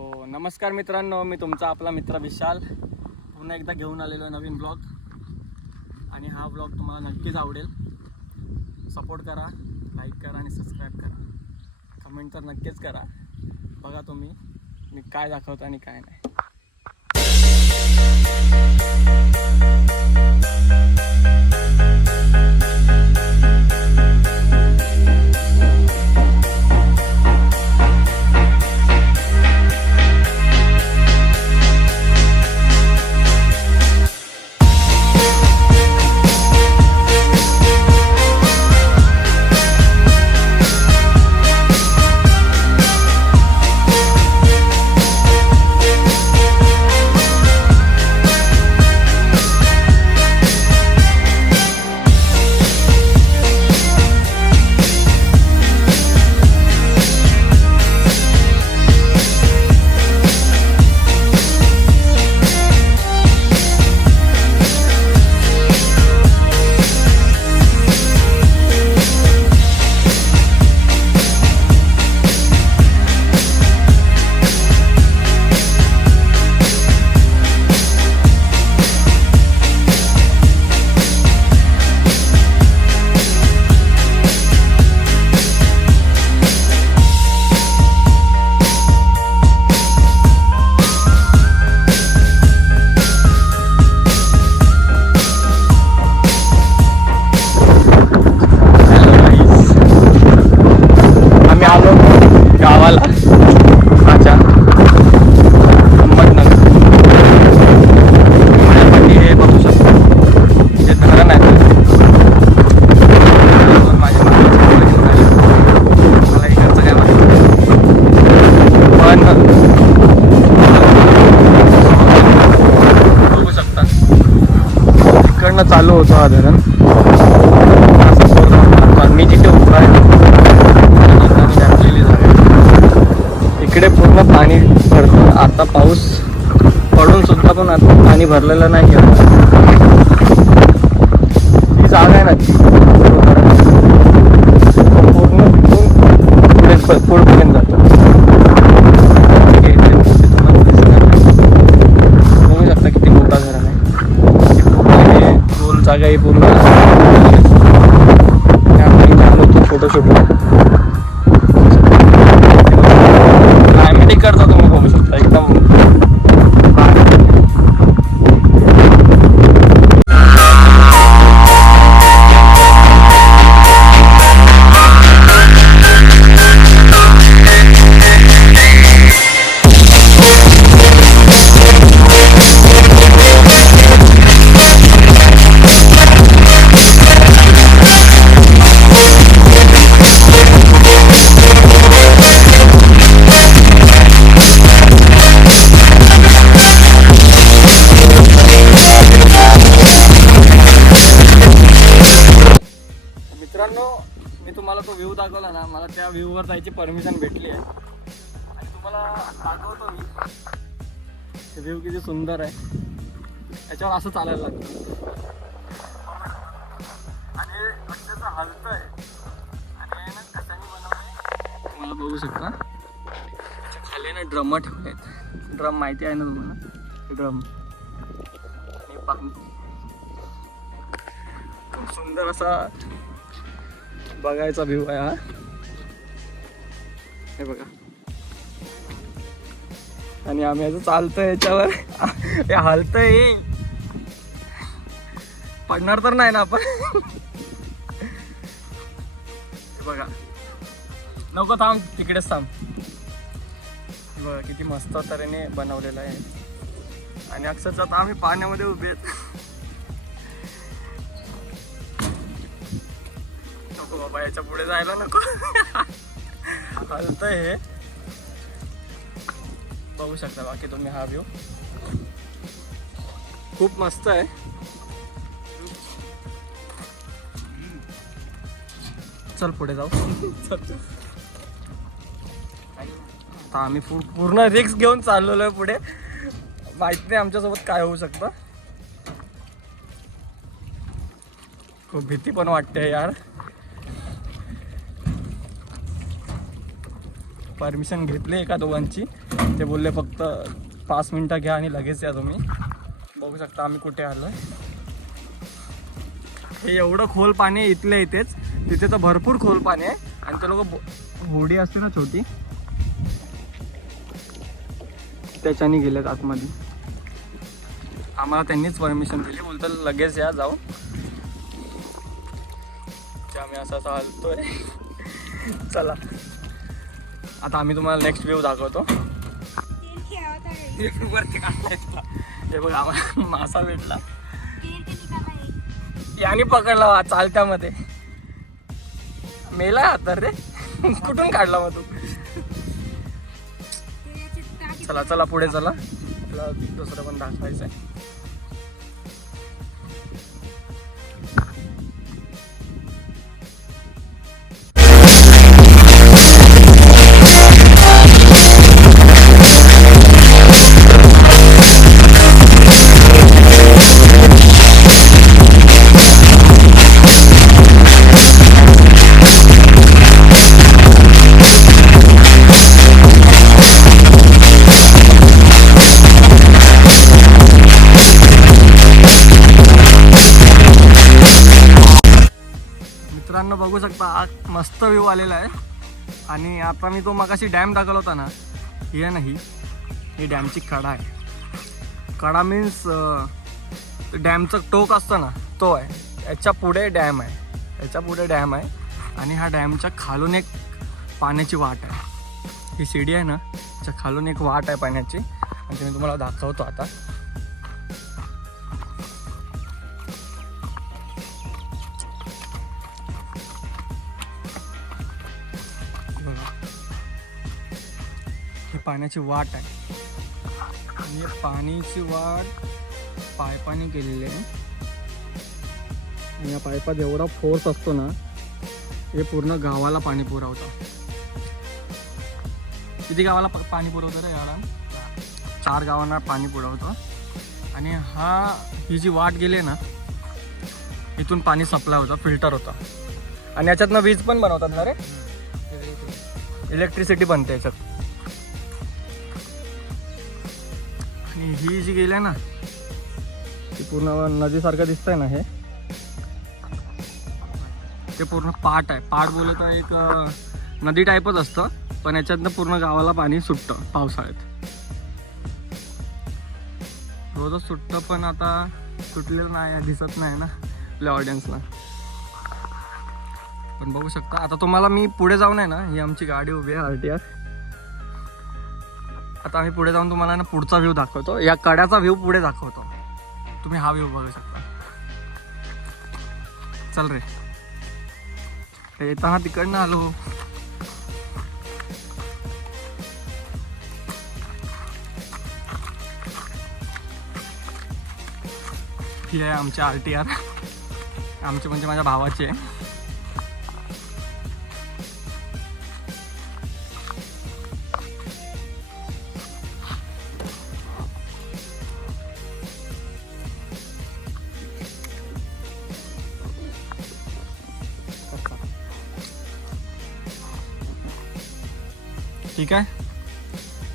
So नमस्कार मित्रांनो मी तुमचा आपला मित्र विशाल. पुन्हा एकदा घेऊन आलेलो आहे नवीन ब्लॉग आणि हा ब्लॉग तुम्हाला नक्कीच आवडेल. सपोर्ट करा लाईक करा आणि सबस्क्राईब करा. कमेंट तर नक्कीच करा. बघा तुम्ही मी काय दाखवतो आणि काय नाही. Hello आलो होतो साधारण मी जिथे उभा आहे इकडे पूर्ण पाणी भरतं आता पाऊस पडून सुद्धा पण आता पाणी भरलेलं नाही आहे. ही जागा आहे ना दाखवतो मी. व्ह्यू किती सुंदर आहे. त्याच्यावर असं चालायला लागतं. आणि अक्षरशः हलतंय आणि हे ना कशाने बनवलंय? तुम्हाला बघू शकता. त्याच्याखाली ना ड्रम ठेवलेत. ड्रम माहिती आहे ना तुम्हाला? ड्रम. आणि पाणी खूप सुंदर असा बघायचा व्ह्यू आहे हा. हे बघा. आणि आम्ही असं चालतोय याच्यावर. हे हलतंय. पडणार तर नाही ना आपण. बघा. नको थांब तिकडेच थांब. बघा किती मस्त तऱ्हेने बनवलेलं आहे. आणि अक्षरशः आता आम्ही पाण्यामध्ये उभे आहेत. नको बाबा याच्यापुढे जायला नको. हलतंय हे. बघू शकता बाकी तुम्ही हा व्ह्यू खूप मस्त आहे. चल पुढे जाऊ. आता आम्ही पूर्ण रिक्स घेऊन चाललेलो आहे पुढे. माहीत नाही आमच्यासोबत काय होऊ शकतं. खूप भीती पण वाटते यार. परमिशन घेतली एका दोघांची. ते बोलले फक्त पाच मिनटं घ्या आणि लगेच या तुम्ही. बघू शकता आम्ही कुठे आलो हे एवढं खोल पाणी आहे इथल्या इथेच. तिथे तर भरपूर खोल पाणी आहे. आणि ते लोक होडी असते ना छोटी. त्याच्याने गेलेत आतमध्ये. आम्हाला त्यांनीच परमिशन दिली. बोलतं लगेच या जाऊ. आम्ही असं असं हलतोय. चला. आता आम्ही तुम्हाला नेक्स्ट व्ह्यू दाखवतो. वरती काढलाय हे बघ आम्हाला मासा भेटला. याने पकडला वा चालत्यामध्ये. मेला तर रे. कुठून काढला मग तू? चला चला पुढे चला. तुला दुसरं पण दाखवायचं आहे मित्रांनो मस्त व्ह्यू आलेला आहे. आणि आता मी तो मगाशी डॅम दाखवला होता ना हे नाही ही ही डॅमची कडा आहे. कडा मीन्स डॅमचं टोक असतं ना तो आहे. याच्यापुढे डॅम आहे. याच्यापुढे डॅम आहे. आणि हा डॅमच्या खालून एक पाण्याची वाट आहे. ही शिडी आहे ना त्याच्या खालून एक वाट आहे पाण्याची. आणि ते मी तुम्हाला दाखवतो आता. पाण्याची वाट आहे. आणि ही पाण्याची वाट पायपाने केलेली आहे. आणि या पाईपात एवढा फोर्स असतो ना हे पूर्ण गावाला पाणी पुरवतं. किती गावाला पाणी पुरवतं रे याला? चार गावांना पाणी पुरवतं. आणि हा ही जी वाट गेली ना इथून पाणी सप्लाय होतं फिल्टर होतं. आणि याच्यातनं वीज पण बनवतात ना रे? इलेक्ट्रिसिटी बनते याच्यात. आणि ही जी गेली आहे ना ती पूर्ण नदीसारखं दिसतंय ना हे. ते पूर्ण पाट आहे. पाट बोलत आहे एक नदी टाईपच असतं पण याच्यातनं पूर्ण गावाला पाणी सुटतं पावसाळ्यात. रोजच सुटतं पण आता सुटलेलं नाही दिसत नाही ना आपल्या ऑडियन्सला पण बघू शकता. आता तुम्हाला मी पुढे जाऊन आहे ना ही आमची गाडी उभी आहे आर टी आर. आता आम्ही पुढे जाऊन तुम्हाला ना पुढचा व्ह्यू दाखवतो. या कड्याचा व्ह्यू पुढे दाखवतो. तुम्ही हा व्ह्यू बघू शकता. चल रे. येताना तिकडनं आलो. ही आहे आमच्या आर टी आर. आमची म्हणजे माझ्या भावाची आहे.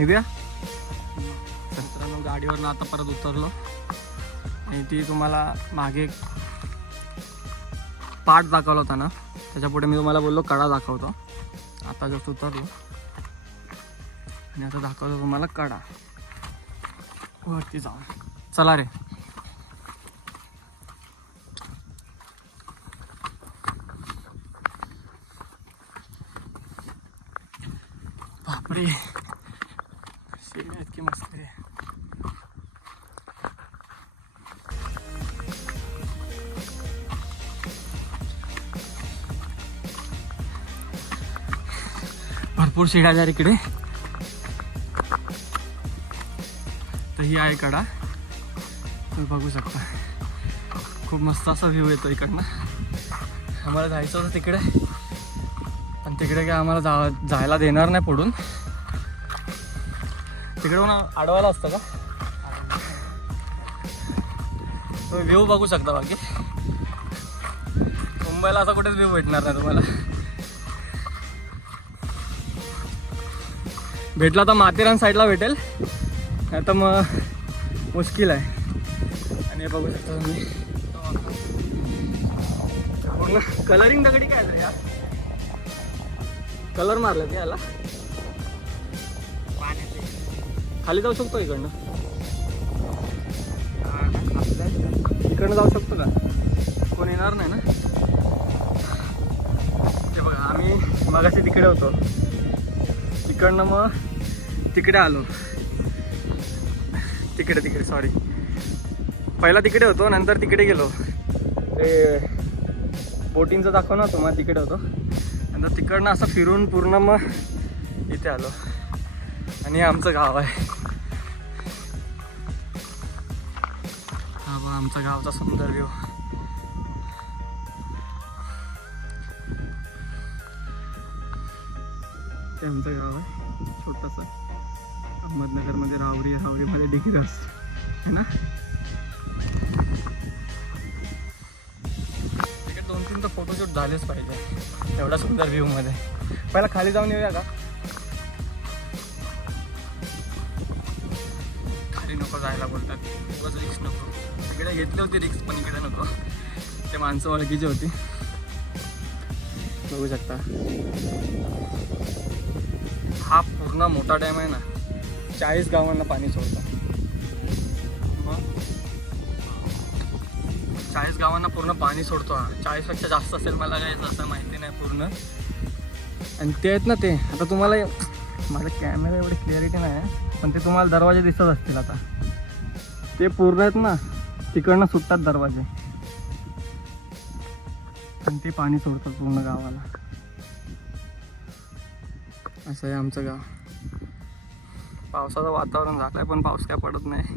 निघूया? मित्रांनो गाडीवरनं आता परत उतरलो. आणि ती तुम्हाला मागे पाठ दाखवला होता ना? त्याच्यापुढे मी तुम्हाला बोललो कडा दाखवतो. आता जस्ट उतरलो. आणि आता दाखवतो तुम्हाला कडा. वरती जाऊन. चला रे. बापरे. भरपूर शिड्या आहेत इकडे. तर ही आहे कडा. तुम्ही बघू शकता. खूप मस्त असा व्ह्यू येतो इकडनं. आम्हाला जायचं होतं तिकडे. पण तिकडे काय आम्हाला जा जायला देणार नाही पुढून. तिकडे पण आडवायला असतं का? तुम्ही व्ह्यू बघू शकता बाकी. मुंबईला असा कुठेच व्ह्यू भेटणार नाही तुम्हाला. भेटला तर माथेरान साईडला भेटेल. नाही तर मग मुश्किल आहे. आणि बघू शकता तुम्ही. कलरिंग दगडी काय झाली कलर मारला ते याला? खाली जाऊ शकतो इकडनं? इकडनं जाऊ शकतो का? कोण येणार नाही ना? ते बघा आम्ही मगाशी तिकडे होतो. तिकडनं मग तिकडे आलो. तिकडे तिकडे सॉरी पहिला तिकडे होतो नंतर तिकडे गेलो. ते बोटिंगचं दाखव ना मग तिकडे होतो. नंतर तिकडनं असं फिरून पूर्ण मग इथे आलो. आणि आमचं गाव आहे. हा आमचा गावचा सुंदर व्ह्यू ते आमचं गाव आहे. छोटासा. अहमदनगरमध्ये रावरी रावरीमध्ये असतो. है ना? तिकडे दोन तीन तर फोटोशूट झालेच पाहिजे. एवढा सुंदर व्ह्यूमध्ये पहिला खाली जाऊन येऊया का? खाली नको जायला बोलतात. बस रिक्स नको. इकडे घेतले होते रिक्स पण इकडे नको. ते माणसं ओळखीची होती. बघू शकता. हा पूर्ण मोठा डॅम आहे ना चाळीस गावांना पाणी सोडतं. मग चाळीस गावांना पूर्ण पाणी सोडतो हा. चाळीसपेक्षा जास्त असेल मला काय असं माहिती नाही पूर्ण. आणि ते आहेत ना ते आता तुम्हाला माझा कॅमेरा एवढी क्लिअरिटी नाही आहे पण ते तुम्हाला दरवाजे दिसत असतील आता. ते पूर्ण आहेत ना तिकडनं सुटतात दरवाजे. आणि ते पाणी सोडतात पूर्ण गावाला. असं आहे आमचं गाव. पावसाचं वातावरण झालं आहे पण पाऊस काय पडत नाही.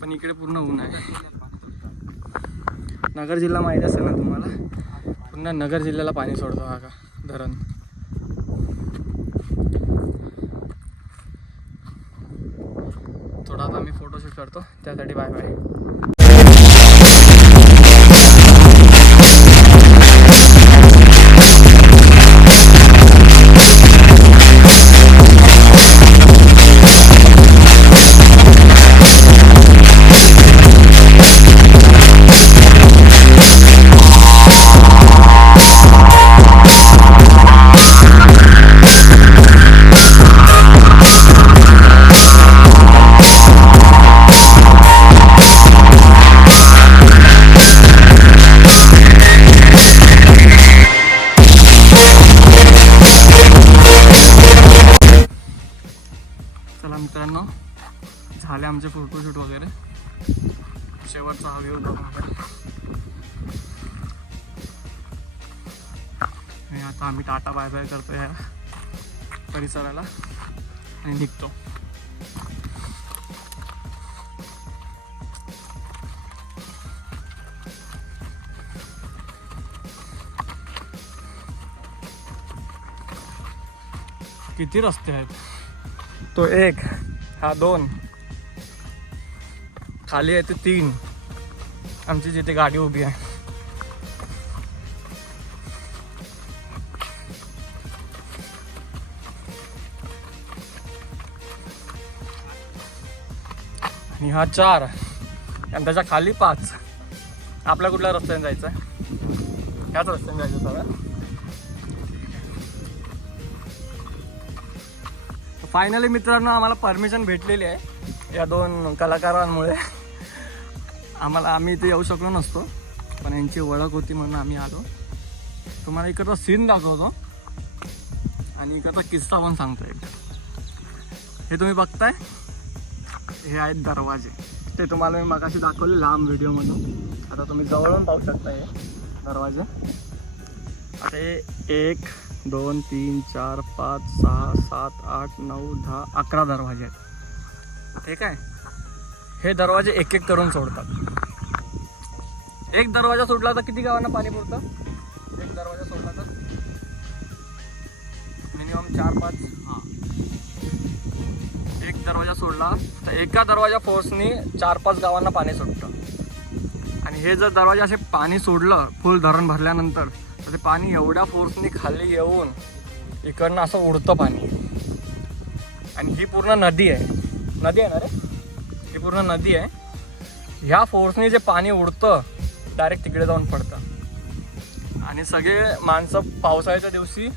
पण इकडे पूर्ण ऊन आहे. नगर जिल्हा माहीत असेल ना तुम्हाला? पुन्हा नगर जिल्ह्याला पाणी सोडतो हा का? धरण. थोडा आता मी फोटोशूट करतो. त्यासाठी बाय बाय बाय बाय करतो या परिसराला आणि निघतो. किती रस्ते आहेत? तो एक हा दोन. खाली आहे ते तीन. आमची जिथे गाडी उभी आहे. आणि हा चार आणि त्याच्याखाली पाच. आपल्या कुठल्या रस्त्याने जायचं आहे ह्याच रस्त्याने जायचं सगळं फायनली मित्रांनो आम्हाला परमिशन भेटलेली आहे. या दोन कलाकारांमुळे. आम्हाला आम्ही इथे येऊ शकलो नसतो पण यांची ओळख होती म्हणून आम्ही आलो. तुम्हाला इकडचा सीन दाखवतो. आणि इकडचा किस्सा पण सांगतो एक हे तुम्ही बघताय? हे आहेत दरवाजे. ते तुम्हाला मी मगाशी दाखवले लांब व्हिडिओमधून आता तुम्ही जवळून पाहू शकता हे दरवाजे. आता हे एक दोन तीन चार पाच सहा सात आठ नऊ दहा अकरा दरवाजे आहेत. ठीक आहे हे दरवाजे एक एक करून सोडतात. एक दरवाजा सोडला तर किती गावांना पाणी पुरतं? एक दरवाजा सोडला तर मिनिमम चार पाच दरवाजा सोडला तर एका दरवाजा फोर्सनी चार पाच गावांना पाणी सुटतं आणि हे जर दरवाजा असे पाणी सोडलं फुल धरण भरल्यानंतर तर ते पाणी एवढ्या फोर्सनी खाली येऊन इकडनं असं उडतं पाणी. आणि ही पूर्ण नदी आहे. नदी आहे ना रे? ही पूर्ण नदी आहे. ह्या फोर्सनी जे पाणी उडतं डायरेक्ट तिकडे जाऊन पडतं. आणि सगळे माणसं पावसाळ्याच्या दिवशी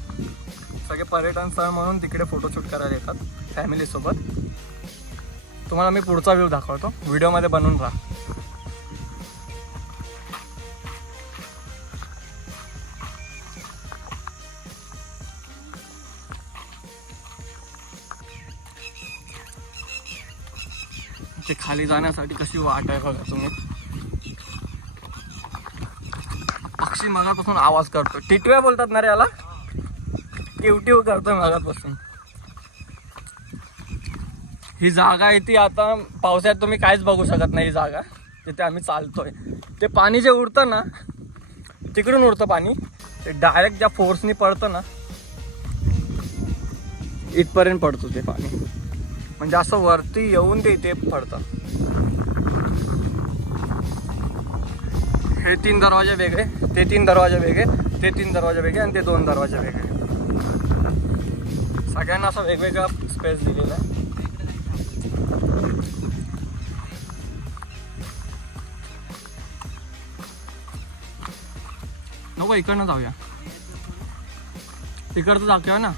सगळे पर्यटन स्थळ म्हणून तिकडे फोटोशूट करायला येतात फॅमिलीसोबत तुम्हाला मी पुढचा व्ह्यू दाखवतो. व्हिडिओमध्ये बनवून राहा. ते खाली जाण्यासाठी कशी वाट आहे बघा तुम्ही. पक्षी मगापासून आवाज करतो टिटव्या बोलतात ना रे याला? टिवटिव करतो मगापासून. ही जागा आहे ती आता पावसाळ्यात तुम्ही काहीच बघू शकत नाही ही जागा. तिथे आम्ही चालतोय. ते पाणी जे उडतं ना तिकडून उडतं पाणी. ते डायरेक्ट ज्या फोर्सनी पडतं ना इथपर्यंत पडतो ते पाणी. म्हणजे असं वरती येऊन ते इथे पडतं. हे तीन दरवाजे वेगळे ते तीन दरवाजे वेगळे ते तीन दरवाजे वेगळे आणि ते दोन दरवाजे वेगळे. सगळ्यांना असं वेगवेगळा स्पेस दिलेला आहे. नको इकडनं जाऊया. इकडचं दाखवा ना.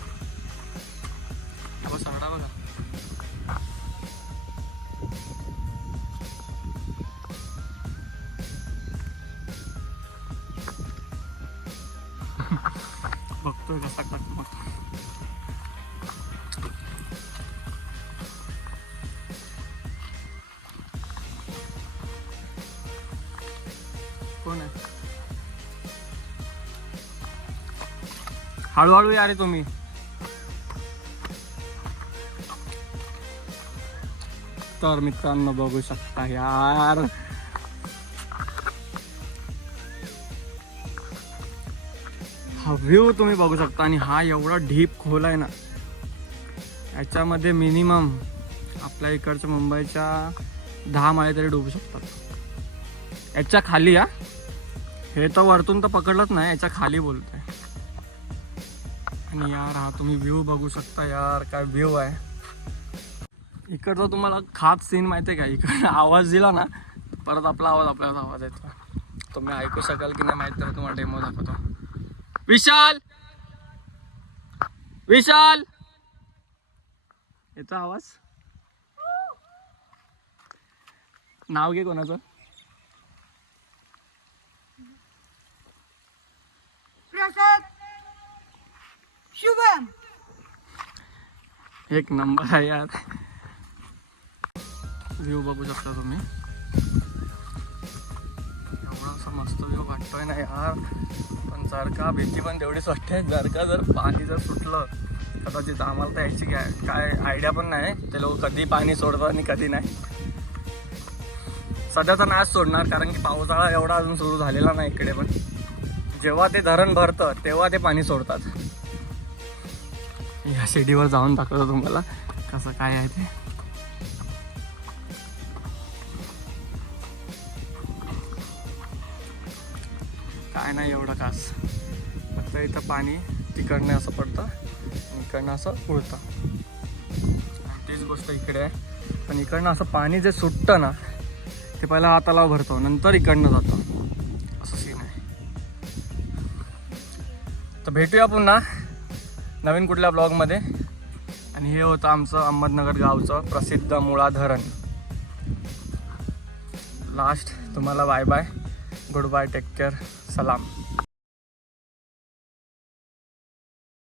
कोण आहे? हळूहळू या रे तुम्ही. तर मित्रांनो बघू शकता यार. हा व्ह्यू तुम्ही बघू शकता आणि हा एवढा ढीप खोल आहे ना. याच्यामध्ये मिनिमम आपल्या इकडच्या मुंबईच्या दहा माळे तरी डुबू शकतात. याच्या खाली या हे तर वरतून तर पकडलंच नाही याच्या खाली बोलतोय. आणि यार हा तुम्ही व्ह्यू बघू शकता यार काय व्ह्यू आहे. इकडचा तुम्हाला खास सीन माहिती आहे का? इकडे आवाज दिला ना परत आपला आवाज आपल्याला आवाज येतो तुम्ही ऐकू शकाल की नाही माहीत तर तुम्हाला डेमो दाखवतो. विशाल! विशाल! येतो आवाज? नाव घे कोणाचं? असत? शुभम. एक नंबर आहे यार. व्ह्यू बघू शकता तुम्ही. एवढा असा मस्त व्ह्यू वाटतोय ना यार. पण जर का भीती पण तेवढीच वाटते. जर का जर पाणी जर सुटलं कदाचित आम्हाला तर याची काय काय आयडिया पण नाही. ते लोक कधी पाणी सोडतात आणि कधी नाही. सध्या तर नाच सोडणार कारण की पावसाळा एवढा अजून सुरू झालेला नाही इकडे पण. जेव्हा ते धरण भरतं तेव्हा ते पाणी सोडतात. या शिडीवर जाऊन दाखवतो तुम्हाला कसं काय आहे ते. काय नाही एवढं खास. फक्त इथं पाणी तिकडनं असं पडतं आणि इकडनं असं उडतं. तीच गोष्ट इकडे आहे. पण इकडनं असं पाणी जे सुटतं ना ते पहिला हाताला भरतो नंतर इकडनं जातं. भेटूया पुन्हा नवीन कुठल्या ब्लॉगमध्ये. आणि हे होतं आमचं अहमदनगर गावचं प्रसिद्ध मुळा धरण. लास्ट तुम्हाला bye bye good bye take care सलाम